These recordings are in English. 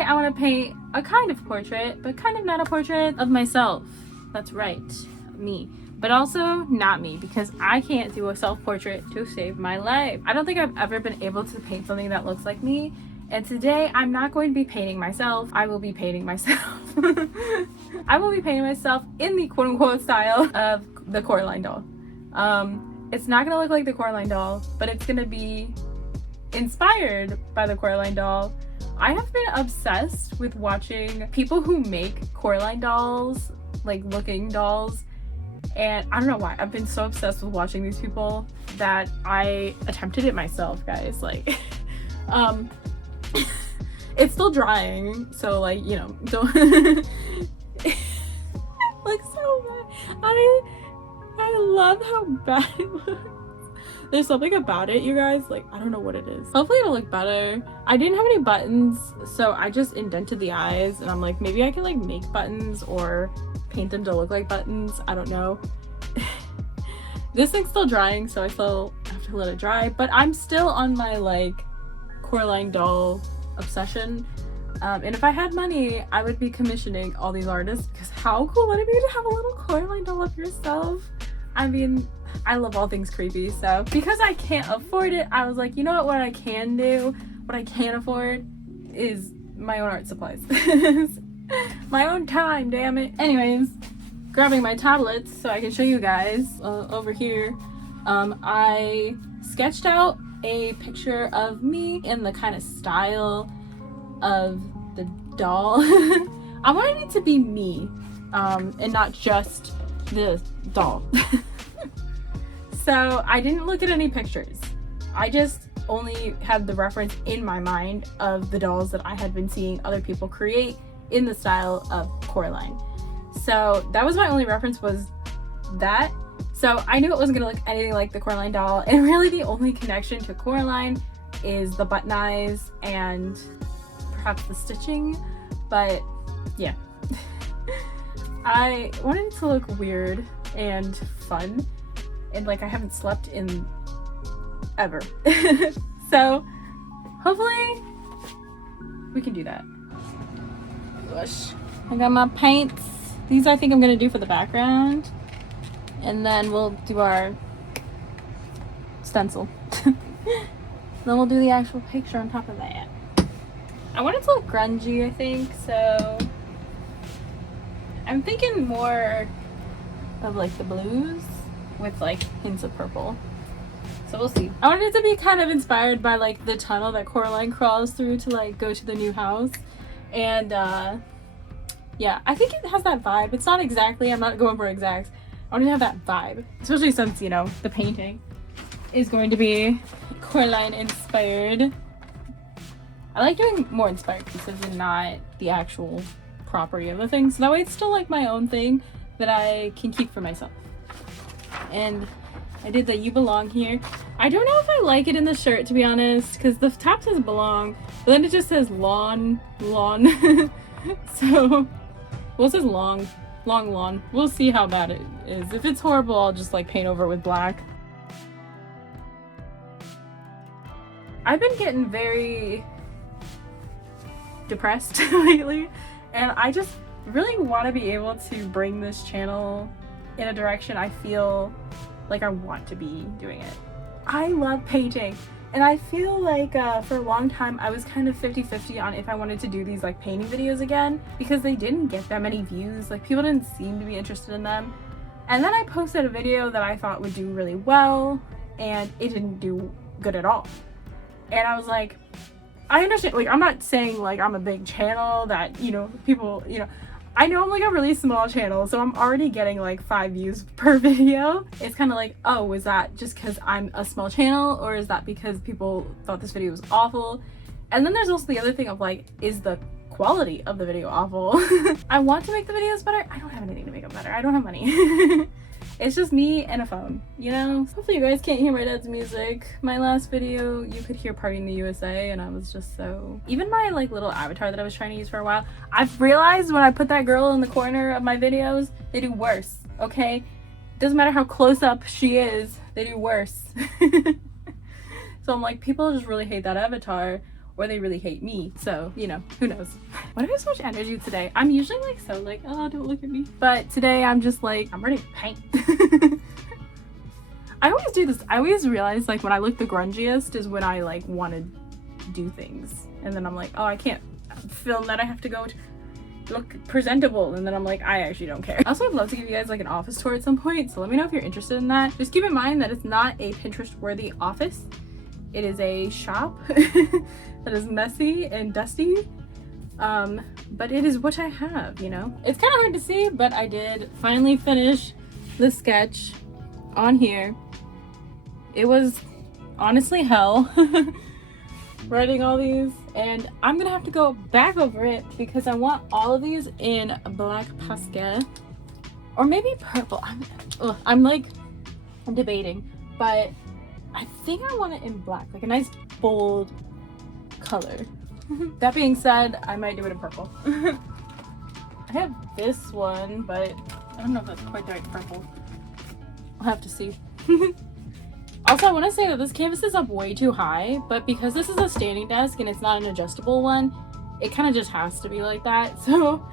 today I want to paint a kind of portrait, but kind of not a portrait of myself. That's right, me. But also not me, because I can't do a self-portrait to save my life. I don't think I've ever been able to paint something that looks like me. And today I'm not going to be painting myself. I will be painting myself. I will be painting myself in the quote-unquote style of the Coraline doll. It's not gonna look like the Coraline doll, but it's gonna be inspired by the Coraline doll. I have been obsessed with watching people who make Coraline dolls, like looking dolls, and I don't know why. I've been so obsessed with watching these people that I attempted it myself, guys. Like, it's still drying, so like, you know, don't like so bad. I love how bad it looks. There's something about it, you guys, like, I don't know what it is. Hopefully it'll look better. I didn't have any buttons, so I just indented the eyes, and I'm like, maybe I can like make buttons or paint them to look like buttons. I don't know. This thing's still drying, so I still have to let it dry, but I'm still on my like Coraline doll obsession. And if I had money, I would be commissioning all these artists, because how cool would it be to have a little Coraline doll of yourself? I mean, I love all things creepy, so because I can't afford it, I was like, you know what I can do, what I can afford is my own art supplies. My own time, damn it. Anyways, grabbing my tablets so I can show you guys over here. I sketched out a picture of me in the kind of style of the doll. I wanted it to be me, and not just the doll. So I didn't look at any pictures. I just only had the reference in my mind of the dolls that I had been seeing other people create in the style of Coraline. So that was my only reference, was that. So I knew it wasn't gonna look anything like the Coraline doll, and really the only connection to Coraline is the button eyes and perhaps the stitching, but yeah. I wanted it to look weird and fun, and like I haven't slept in ever. So hopefully we can do that. Gosh. I got my paints. These I think I'm gonna do for the background, and then we'll do our stencil. Then we'll do the actual picture on top of that. I want it to look grungy, I think, so I'm thinking more of like the blues with like hints of purple. So we'll see. I wanted it to be kind of inspired by like the tunnel that Coraline crawls through to like go to the new house. And yeah, I think it has that vibe. It's not exactly, I'm not going for exacts. I want it to have that vibe, especially since, you know, the painting is going to be Coraline inspired. I like doing more inspired pieces and not the actual property of the thing, so that way it's still like my own thing that I can keep for myself. And I did the You Belong here. I don't know if I like it in the shirt, to be honest, because the top says belong, but then it just says lawn. So, well, it says long lawn. We'll see how bad it is. If it's horrible, I'll just like paint over it with black. I've been getting very depressed lately, and I just really want to be able to bring this channel in a direction I feel like I want to be doing it. I love painting, and I feel like for a long time I was kind of 50-50 on if I wanted to do these like painting videos again, because they didn't get that many views. Like, people didn't seem to be interested in them. And then I posted a video that I thought would do really well, and it didn't do good at all. And I was like, I understand, like, I'm not saying like I'm a big channel that, you know, people, you know, I know I'm like a really small channel, so I'm already getting like 5 views per video. It's kind of like, oh, is that just because I'm a small channel, or is that because people thought this video was awful? And then there's also the other thing of like, is the quality of the video awful? I want to make the videos better. I don't have anything to make them better. I don't have money. It's just me and a phone, you know? Hopefully you guys can't hear my dad's music. My last video, you could hear Party in the USA, and I was just so... Even my like little avatar that I was trying to use for a while, I've realized when I put that girl in the corner of my videos, they do worse, okay? Doesn't matter how close up she is, they do worse. So I'm like, people just really hate that avatar, or they really hate me. So, you know, who knows? Why do I have so much energy today? I'm usually like so like, oh, don't look at me. But today I'm just like, I'm ready to paint. I always do this. I always realize like when I look the grungiest is when I like want to do things. And then I'm like, oh, I can't film that. I have to go look presentable. And then I'm like, I actually don't care. Also, I'd love to give you guys like an office tour at some point. So let me know if you're interested in that. Just keep in mind that it's not a Pinterest worthy office. It is a shop that is messy and dusty. But it is what I have, you know? It's kind of hard to see, but I did finally finish the sketch on here. It was honestly hell writing all these, and I'm gonna have to go back over it because I want all of these in black pastel or maybe purple. I'm debating, but I think I want it in black, like a nice bold color. That being said, I might do it in purple. I have this one, but I don't know if that's quite the right purple. I'll have to see. Also, I want to say that this canvas is up way too high, but because this is a standing desk and it's not an adjustable one, it kind of just has to be like that. So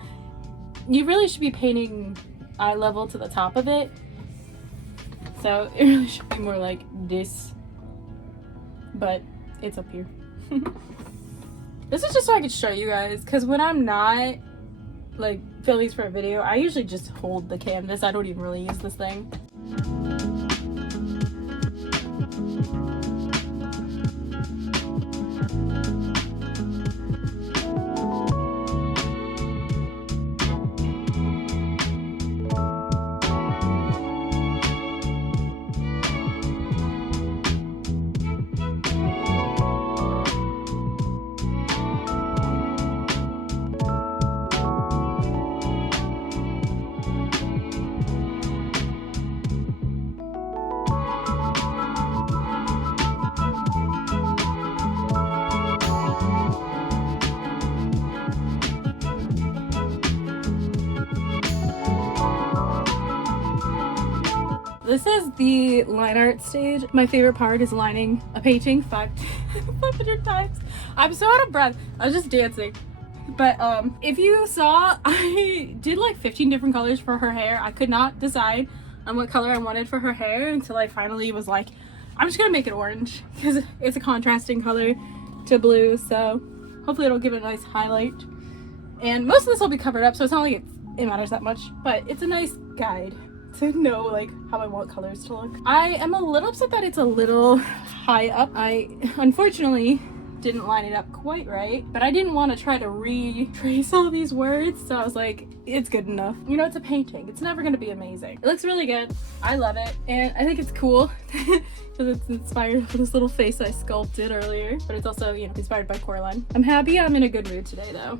you really should be painting eye level to the top of it. So it really should be more like this, but it's up here. This is just so I could show you guys, because when I'm not like filming these for a video, I usually just hold the canvas. I don't even really use this thing. This is the line art stage. My favorite part is lining a painting 500 times. I'm so out of breath. I was just dancing. But if you saw, I did like 15 different colors for her hair. I could not decide on what color I wanted for her hair until I finally was like, I'm just gonna make it orange because it's a contrasting color to blue. So hopefully it'll give it a nice highlight. And most of this will be covered up, so it's not like it matters that much, but it's a nice guide to know like how I want colors to look. I am a little upset that it's a little high up. I unfortunately didn't line it up quite right, but I didn't want to try to retrace all these words, so I was like, it's good enough. You know, it's a painting. It's never gonna be amazing. It looks really good. I love it, and I think it's cool because it's inspired by this little face I sculpted earlier, but it's also, you know, inspired by Coraline. I'm happy I'm in a good mood today though.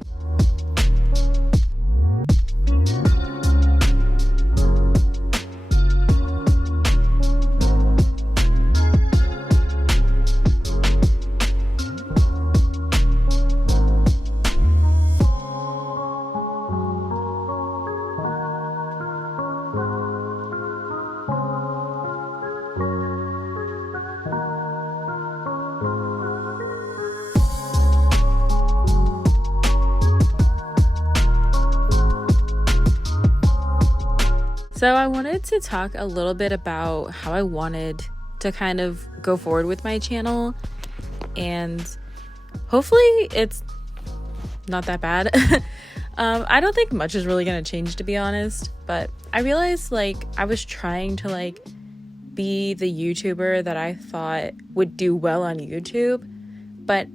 So I wanted to talk a little bit about how I wanted to kind of go forward with my channel, and hopefully it's not that bad. I don't think much is really going to change, to be honest, but I realized like I was trying to like be the YouTuber that I thought would do well on YouTube, but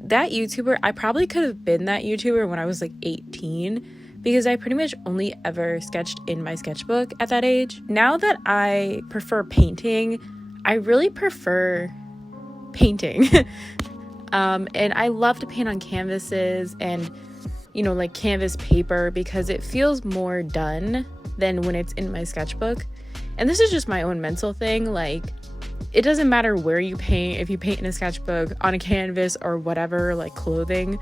that YouTuber, I probably could have been that YouTuber when I was like 18, because I pretty much only ever sketched in my sketchbook at that age. Now that I prefer painting, I really prefer painting. And I love to paint on canvases and, you know, like canvas paper, because it feels more done than when it's in my sketchbook. And this is just my own mental thing. Like, it doesn't matter where you paint, if you paint in a sketchbook, on a canvas, or whatever, like clothing,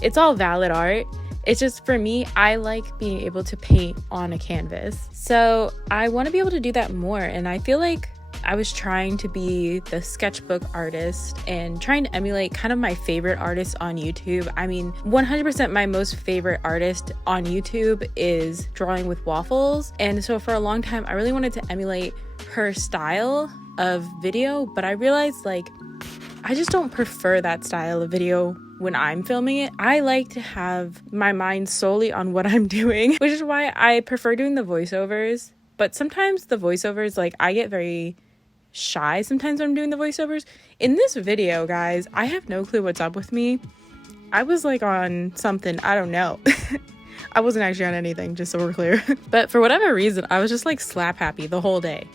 it's all valid art. It's just, for me, I like being able to paint on a canvas. So I want to be able to do that more. And I feel like I was trying to be the sketchbook artist and trying to emulate kind of my favorite artists on YouTube. I mean, 100% my most favorite artist on YouTube is Drawing with Waffles. And so for a long time, I really wanted to emulate her style of video, but I realized like, I just don't prefer that style of video when I'm filming it. I like to have my mind solely on what I'm doing, which is why I prefer doing the voiceovers. But sometimes the voiceovers, like I get very shy sometimes when I'm doing the voiceovers. In this video, guys, I have no clue what's up with me. I was like on something, I don't know. I wasn't actually on anything, just so we're clear. But for whatever reason, I was just like slap happy the whole day.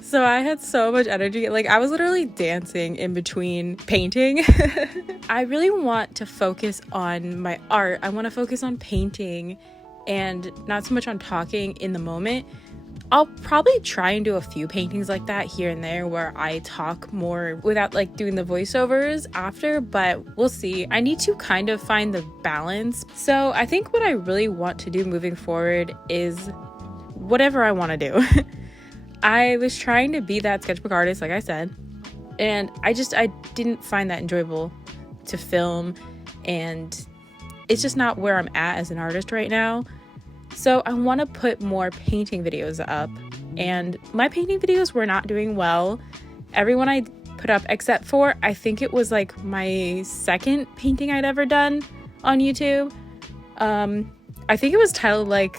So I had so much energy. Like I was literally dancing in between painting. I really want to focus on my art. I want to focus on painting and not so much on talking in the moment. I'll probably try and do a few paintings like that here and there where I talk more without like doing the voiceovers after, but we'll see. I need to kind of find the balance. So I think what I really want to do moving forward is whatever I want to do. I was trying to be that sketchbook artist, like I said, and I didn't find that enjoyable to film, and it's just not where I'm at as an artist right now. So I want to put more painting videos up, and my painting videos were not doing well. Everyone I put up, except for, I think it was like my second painting I'd ever done on YouTube. I think it was titled like,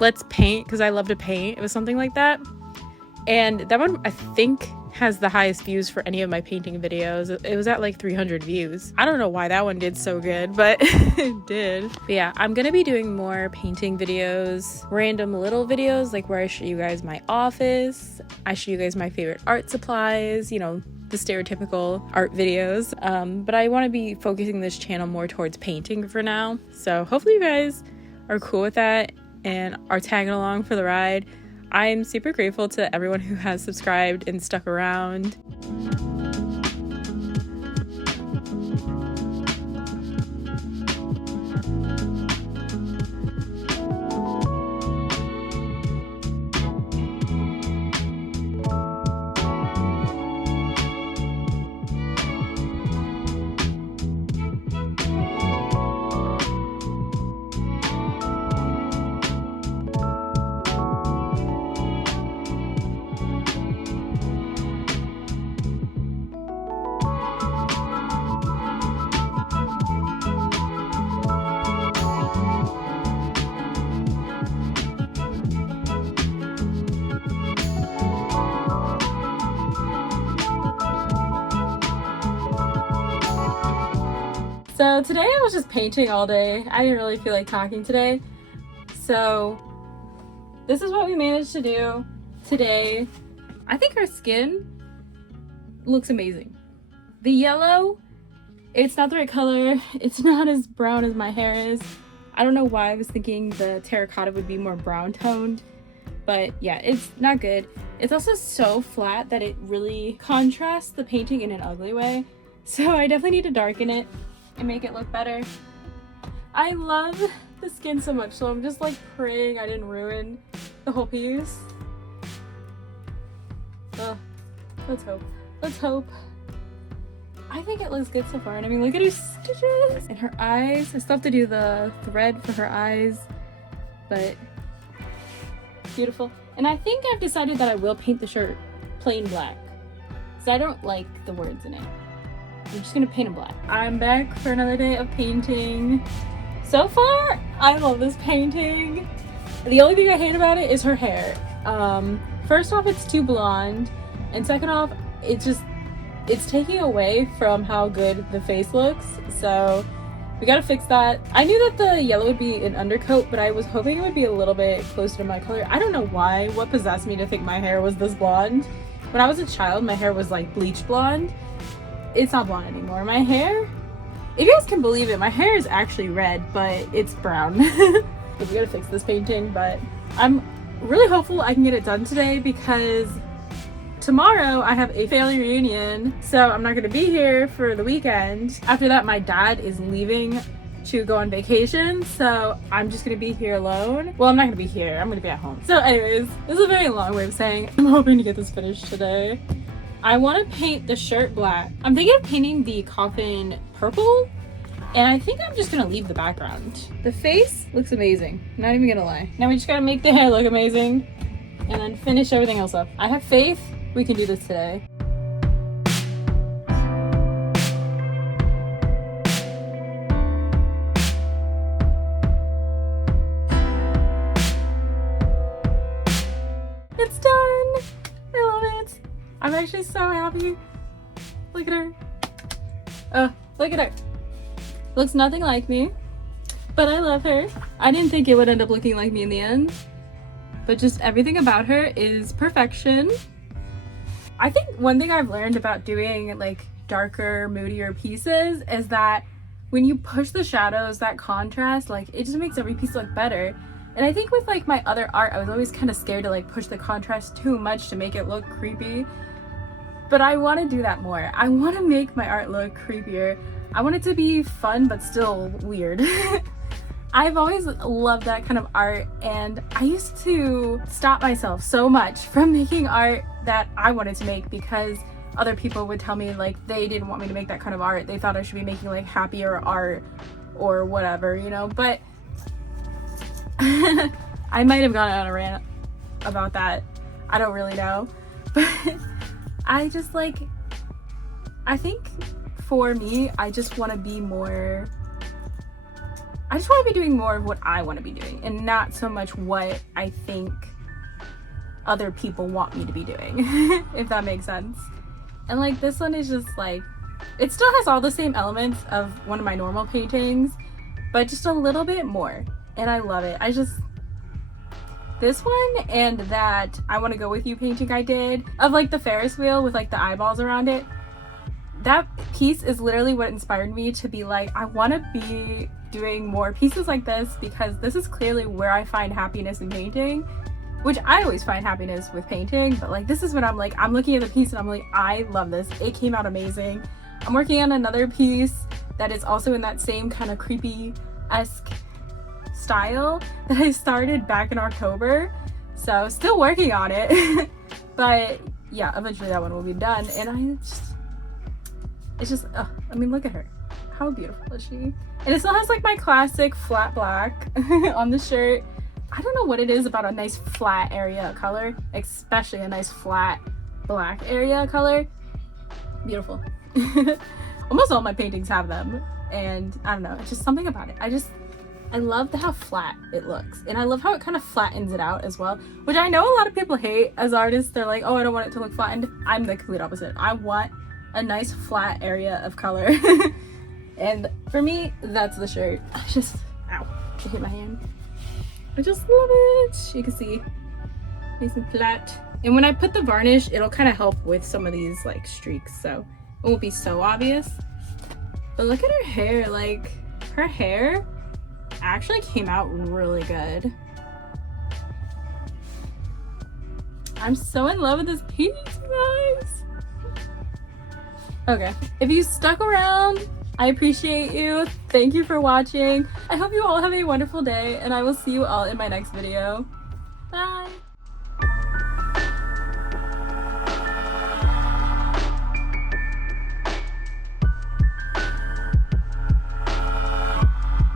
Let's Paint, because I love to paint. It was something like that. And that one, I think, has the highest views for any of my painting videos. It was at like 300 views. I don't know why that one did so good, but it did. But yeah, I'm gonna be doing more painting videos, random little videos, like where I show you guys my office, I show you guys my favorite art supplies, you know, the stereotypical art videos. But I want to be focusing this channel more towards painting for now. So hopefully you guys are cool with that and are tagging along for the ride. I'm super grateful to everyone who has subscribed and stuck around. So today I was just painting all day. I didn't really feel like talking today. So this is what we managed to do today. I think our skin looks amazing. The yellow, it's not the right color. It's not as brown as my hair is. I don't know why I was thinking the terracotta would be more brown toned, but yeah, it's not good. It's also so flat that it really contrasts the painting in an ugly way. So I definitely need to darken it and make it look better. I love the skin so much, so I'm just like praying I didn't ruin the whole piece. Ugh. Let's hope. Let's hope. I think it looks good so far. And I mean, look at her stitches and her eyes. I still have to do the thread for her eyes, but beautiful. And I think I've decided that I will paint the shirt plain black, because I don't like the words in it. I'm just gonna paint it black. I'm back for another day of painting. So far, I love this painting. The only thing I hate about it is her hair. First off, it's too blonde, and second off, it's taking away from how good the face looks, so we gotta fix that. I knew that the yellow would be an undercoat, but I was hoping it would be a little bit closer to my color. I don't know why, what possessed me to think my hair was this blonde. When I was a child, my hair was like bleach blonde. It's not blonde anymore. My hair, if you guys can believe it, my hair is actually red, but it's brown. We gotta fix this painting, but I'm really hopeful I can get it done today because tomorrow I have a family reunion, so I'm not gonna be here for the weekend. After that, my dad is leaving to go on vacation, so I'm just gonna be here alone. Well, I'm not gonna be here, I'm gonna be at home. So anyways, this is a very long way of saying I'm hoping to get this finished today. I want to paint the shirt black. I'm thinking of painting the coffin purple, and I think I'm just gonna leave the background. The face looks amazing, not even gonna lie. Now we just gotta make the hair look amazing and then finish everything else up. I have faith we can do this today. It's done! I love it! I'm actually so happy. Look at her. Oh, look at her. Looks nothing like me, but I love her. I didn't think it would end up looking like me in the end, but just everything about her is perfection. I think one thing I've learned about doing like darker, moodier pieces is that when you push the shadows, that contrast, like it just makes every piece look better. And I think with like my other art, I was always kind of scared to like push the contrast too much to make it look creepy. But I want to do that more. I want to make my art look creepier. I want it to be fun, but still weird. I've always loved that kind of art, and I used to stop myself so much from making art that I wanted to make because other people would tell me like they didn't want me to make that kind of art. They thought I should be making like happier art or whatever, you know, but I might have gone on a rant about that. I don't really know. But I just like, I think for me, I just want to be more, I just want to be doing more of what I want to be doing and not so much what I think other people want me to be doing, if that makes sense. And like this one is just like, it still has all the same elements of one of my normal paintings, but just a little bit more. And I love it. This one and that I Want to Go With You painting I did of like the Ferris wheel with like the eyeballs around it, that piece is literally what inspired me to be like, I want to be doing more pieces like this because this is clearly where I find happiness in painting, which I always find happiness with painting, but like this is when I'm like, I'm looking at the piece and I'm like, I love this. It came out amazing. I'm working on another piece that is also in that same kind of creepy-esque style that I started back in October, so still working on it. But yeah, eventually that one will be done. And it's just I mean, look at her, how beautiful is she? And it still has like my classic flat black on the shirt. I don't know what it is about a nice flat area color, especially a nice flat black area color. Beautiful. Almost all my paintings have them, and I don't know, it's just something about it. I love how flat it looks, and I love how it kind of flattens it out as well, which I know a lot of people hate as artists. They're like, oh, I don't want it to look flattened. I'm the complete opposite. I want a nice flat area of color. And for me, that's the shirt. Ow, I hit my hand. I just love it. You can see nice and flat, and when I put the varnish, it'll kind of help with some of these like streaks, so it won't be so obvious. But look at her hair. Like, her hair actually came out really good. I'm so in love with this piece, guys. Okay, if you stuck around, I appreciate you. Thank you for watching. I hope you all have a wonderful day, and I will see you all in my next video. Bye.